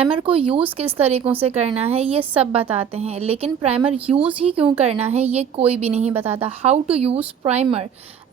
Primer को use किस तरीक़ों से करना है ये सब बताते हैं, लेकिन प्राइमर यूज़ ही क्यों करना है ये कोई भी नहीं बताता। How to use primer.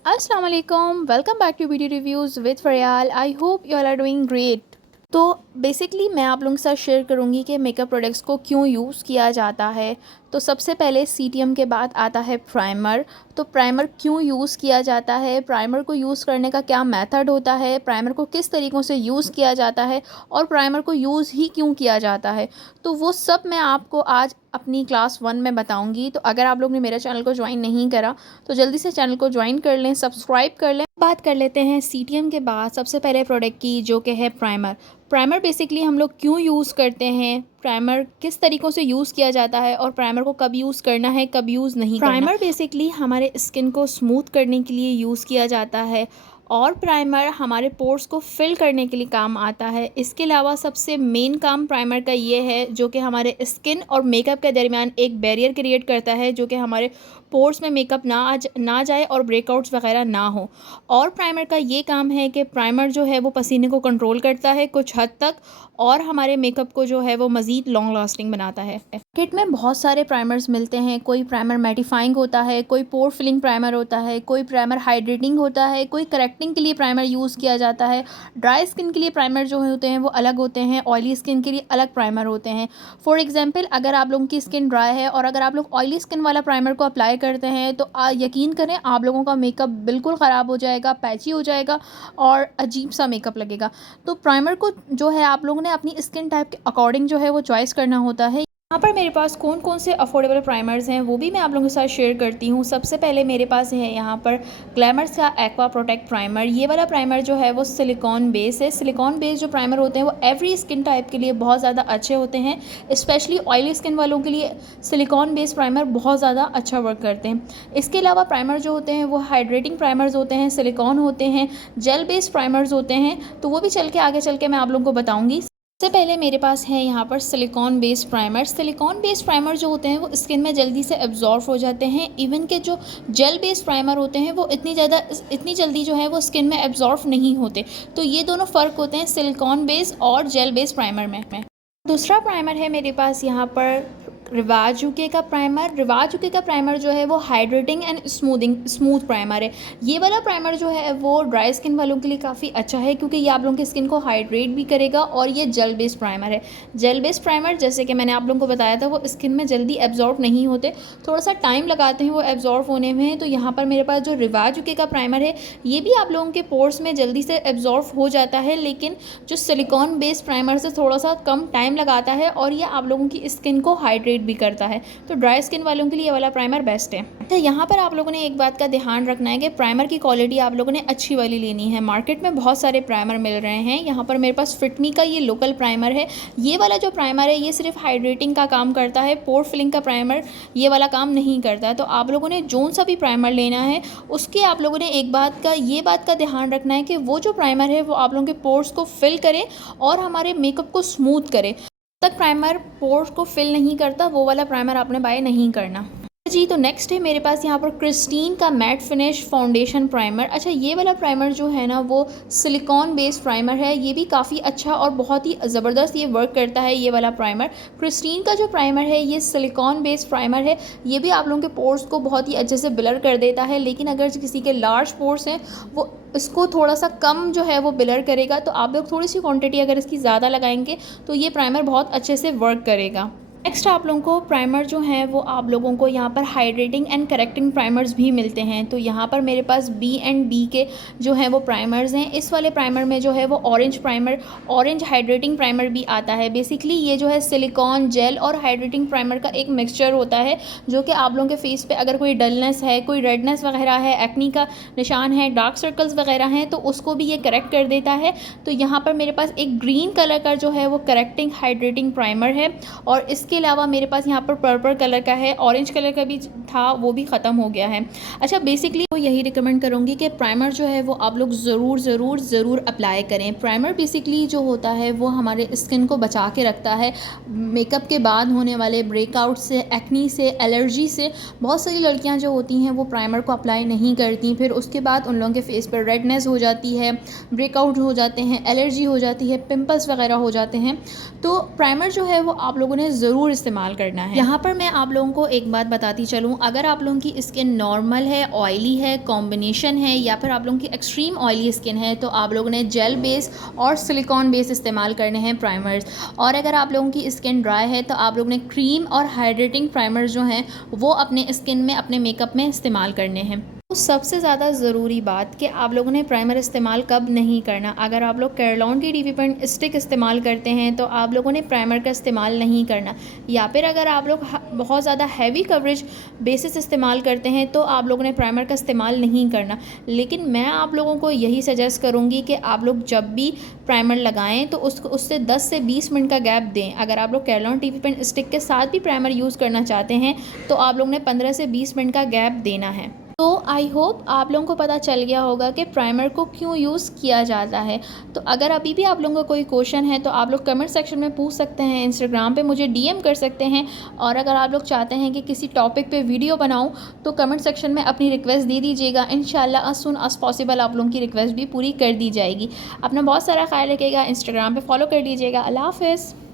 अस्सलाम वालेकुम, welcome back to beauty reviews with Fariyal. I hope you all are doing great. तो बेसिकली मैं आप लोगों के साथ शेयर करूंगी कि मेकअप प्रोडक्ट्स को क्यों यूज़ किया जाता है। तो सबसे पहले सीटीएम के बाद आता है प्राइमर। तो प्राइमर क्यों यूज़ किया जाता है, प्राइमर को यूज़ करने का क्या मेथड होता है, प्राइमर को किस तरीक़ों से यूज़ किया जाता है और प्राइमर को यूज़ ही क्यों किया जाता है, तो वो सब मैं आपको आज अपनी क्लास 1 में बताऊंगी। तो अगर आप लोग ने मेरे चैनल को ज्वाइन नहीं करा तो जल्दी से चैनल को ज्वाइन कर लें, सब्सक्राइब कर लें। बात कर लेते हैं सीटीएम के बाद सबसे पहले प्रोडक्ट की, जो कि है प्राइमर। प्राइमर बेसिकली हम लोग क्यों यूज़ करते हैं, प्राइमर किस तरीक़ों से यूज़ किया जाता है और प्राइमर को कब यूज़ करना है कब यूज़ नहीं करना। प्राइमर बेसिकली हमारे स्किन को स्मूथ करने के लिए यूज़ किया जाता है और प्राइमर हमारे पोर्स को फिल करने के लिए काम आता है। इसके अलावा सबसे मेन काम प्राइमर का ये है जो कि हमारे स्किन और मेकअप के दरमियान एक बैरियर क्रिएट करता है, जो कि हमारे पोर्स में मेकअप ना जाए और ब्रेकआउट्स वगैरह ना हो। और प्राइमर का ये काम है कि प्राइमर जो है वो पसीने को कंट्रोल करता है कुछ हद तक और हमारे मेकअप को जो है वो मज़ीद लॉन्ग लास्टिंग बनाता है। किट में बहुत सारे प्राइमर्स मिलते हैं। कोई प्राइमर मैटिफाइंग होता है, कोई पोर फिलिंग प्राइमर होता है, कोई प्राइमर हाइड्रेटिंग होता है, कोई करेक्टिंग के लिए प्राइमर यूज़ किया जाता है। ड्राई स्किन के लिए प्राइमर जो होते हैं वो अलग होते हैं, ऑयली स्किन के लिए अलग प्राइमर होते हैं। फॉर एग्जांपल अगर आप लोगों की स्किन ड्राई है और अगर आप लोग ऑयली स्किन वाला प्राइमर को अप्लाई करते हैं तो यकीन करें आप लोगों का मेकअप बिल्कुल ख़राब हो जाएगा, पैची हो जाएगा और अजीब सा मेकअप लगेगा। तो प्राइमर को जो है आप लोगों ने अपनी स्किन टाइप के अकॉर्डिंग जो है वो चॉइस करना होता है। यहाँ पर मेरे पास कौन कौन से अफोर्डेबल प्राइमर्स हैं वो भी मैं आप लोगों के साथ शेयर करती हूँ। सबसे पहले मेरे पास है यहाँ पर ग्लैमर्स का एक्वा प्रोटेक्ट प्राइमर। ये वाला प्राइमर जो है वो सिलिकॉन बेस है। सिलिकॉन बेस जो प्राइमर होते हैं वो एवरी स्किन टाइप के लिए बहुत ज़्यादा अच्छे होते हैं, स्पेशली ऑयली स्किन वालों के लिए सिलिकॉन बेस प्राइमर बहुत ज़्यादा अच्छा वर्क करते हैं। इसके अलावा प्राइमर जो होते हैं वो हाइड्रेटिंग प्राइमर्स होते हैं, सिलिकॉन होते हैं, जेल बेस्ड प्राइमर्स होते हैं, तो वो भी आगे चल के मैं आप लोगों को बताऊँगी। सबसे पहले मेरे पास है यहाँ पर silicon based primer. Silicon based primer जो होते हैं वो स्किन में जल्दी से एब्जॉर्ब हो जाते हैं। इवन के जो जेल बेस्ड प्राइमर होते हैं वो इतनी जल्दी जो है वो स्किन में एब्जॉर्ब नहीं होते। तो ये दोनों फ़र्क होते हैं सिलिकॉन बेस्ड और जेल बेस्ड प्राइमर में। दूसरा प्राइमर है मेरे पास यहाँ पर रिवाज यूके का प्राइमर। रिवाज यूके का प्राइमर जो है वो हाइड्रेटिंग एंड स्मूथ प्राइमर है। ये वाला प्राइमर जो है वो ड्राई स्किन वालों के लिए काफ़ी अच्छा है क्योंकि ये आप लोगों की स्किन को हाइड्रेट भी करेगा और ये जेल बेस्ड प्राइमर है। जेल बेस्ड प्राइमर जैसे कि मैंने आप लोगों को बताया था वो स्किन में जल्दी एब्जॉर्ब नहीं होते, थोड़ा सा टाइम लगाते हैं वो एब्जॉर्ब होने में। तो यहाँ पर मेरे पास जो रिवाज यूके का प्राइमर है ये भी आप लोगों के पोर्स में जल्दी से एब्जॉर्ब हो जाता है, लेकिन जो सिलिकॉन बेस्ड प्राइमर से थोड़ा सा कम टाइम लगाता है और ये आप लोगों की स्किन को हाइड्रेट भी करता है। तो ड्राई स्किन वालों के लिए ये वाला प्राइमर बेस्ट है। अच्छा, यहाँ पर आप लोगों ने एक बात का ध्यान रखना है कि प्राइमर की क्वालिटी आप लोगों ने अच्छी वाली लेनी है। मार्केट में बहुत सारे प्राइमर मिल रहे हैं। यहाँ पर मेरे पास फिटमी का ये लोकल प्राइमर है। ये वाला जो प्राइमर है ये सिर्फ हाइड्रेटिंग का काम करता है, पोर फिलिंग का प्राइमर ये वाला काम नहीं करता है। तो आप लोगों ने जोन सा भी प्राइमर लेना है उसके आप लोगों ने ये बात का ध्यान रखना है कि वो जो प्राइमर है वो आप लोगों के पोर्स को फिल करे और हमारे मेकअप को स्मूथ करे। तक प्राइमर पोर्स को फिल नहीं करता वो वाला प्राइमर आपने बाय नहीं करना जी। तो नेक्स्ट है मेरे पास यहाँ पर क्रिस्टीन का मैट फिनिश फाउंडेशन प्राइमर। अच्छा, ये वाला प्राइमर जो है ना वो सिलिकॉन बेस्ड प्राइमर है। ये भी काफ़ी अच्छा और बहुत ही ज़बरदस्त ये वर्क करता है। ये वाला प्राइमर क्रिस्टीन का जो प्राइमर है ये सिलिकॉन बेस्ड प्राइमर है। ये भी आप लोगों के पोर्स को बहुत ही अच्छे से ब्लर कर देता है, लेकिन अगर किसी के लार्ज पोर्स हैं वो इसको थोड़ा सा कम जो है वो ब्लर करेगा। तो आप लोग थोड़ी सी क्वांटिटी अगर इसकी ज़्यादा लगाएंगे तो ये प्राइमर बहुत अच्छे से वर्क करेगा। नेक्स्ट आप लोगों को प्राइमर जो हैं वो आप लोगों को यहाँ पर हाइड्रेटिंग एंड करेक्टिंग प्राइमर्स भी मिलते हैं। तो यहाँ पर मेरे पास B&B के जो हैं वो प्राइमर्स हैं। इस वाले प्राइमर में जो है वो ऑरेंज हाइड्रेटिंग प्राइमर भी आता है। बेसिकली ये जो है सिलिकॉन जेल और हाइड्रेटिंग प्राइमर का एक मिक्सचर होता है जो कि आप लोगों के फेस पे अगर कोई डलनेस है, कोई रेडनेस वगैरह है, एक्नी का निशान है, डार्क सर्कल्स वगैरह हैं तो उसको भी ये करेक्ट कर देता है। तो यहाँ पर मेरे पास एक ग्रीन कलर का जो है वो करेक्टिंग हाइड्रेटिंग प्राइमर है और इस इसके अलावा मेरे पास यहाँ पर पर्पल कलर का है, ऑरेंज कलर का भी था, वो भी ख़त्म हो गया है। अच्छा, बेसिकली तो यही रिकमेंड करूँगी कि प्राइमर जो है वो आप लोग ज़रूर अप्लाई करें। प्राइमर बेसिकली जो होता है वो हमारे स्किन को बचा के रखता है मेकअप के बाद होने वाले ब्रेकआउट से, एक्नी से, एलर्जी से। बहुत सारी लड़कियां जो होती हैं वो प्राइमर को अप्लाई नहीं करती, फिर उसके बाद उन लोगों के फेस पर रेडनेस हो जाती है, ब्रेकआउट हो जाते हैं, एलर्जी हो जाती है, पिंपल्स वगैरह हो जाते हैं। तो प्राइमर जो है वो आप लोगों ने ज़रूर इस्तेमाल करना है। यहाँ पर मैं आप लोगों को एक बात बताती चलूँ, अगर आप लोगों की स्किन नॉर्मल है, ऑयली है, कॉम्बिनेशन है, या फिर आप लोगों की एक्सट्रीम ऑयली स्किन है, तो आप लोगों ने जेल बेस और सिलिकॉन बेस इस्तेमाल करने हैं प्राइमर्स। और अगर आप लोगों की स्किन ड्राई है तो आप लोगों ने क्रीम और हाइड्रेटिंग प्राइमर जो हैं वो अपने स्किन में, अपने मेकअप में इस्तेमाल करने हैं। तो सबसे ज़्यादा ज़रूरी बात कि आप लोगों ने प्राइमर इस्तेमाल कब नहीं करना। अगर आप लोग कैरलॉन की डिफिपेंट स्टिक इस्तेमाल करते हैं तो आप लोगों ने प्राइमर का इस्तेमाल नहीं करना, या फिर अगर आप लोग बहुत ज़्यादा हैवी कवरेज बेसिस इस्तेमाल करते हैं तो आप लोगों ने प्राइमर का इस्तेमाल नहीं करना। लेकिन मैं आप लोगों को यही सजेस्ट करूँगी कि आप लोग जब भी प्राइमर लगाएं तो उससे 10 से 20 मिनट का गैप दें। अगर आप लोग कैरलॉन डिफिपेंट स्टिक के साथ भी प्राइमर यूज़ करना चाहते हैं तो आप लोग ने 15 से 20 मिनट का गैप देना है। तो आई होप आप लोगों को पता चल गया होगा कि प्राइमर को क्यों यूज़ किया जाता है। तो अगर अभी भी आप लोगों का कोई क्वेश्चन है तो आप लोग कमेंट सेक्शन में पूछ सकते हैं, इंस्टाग्राम पे मुझे डीएम कर सकते हैं। और अगर आप लोग चाहते हैं कि किसी टॉपिक पे वीडियो बनाऊं तो कमेंट सेक्शन में अपनी रिक्वेस्ट दे दीजिएगा। इंशाल्लाह as soon as पॉसिबल आप लोगों की रिक्वेस्ट भी पूरी कर दी जाएगी। अपना बहुत सारा ख्याल रखिएगा, इंस्टाग्राम पर फॉलो कर लीजिएगा। अल्लाह हाफ़िज़।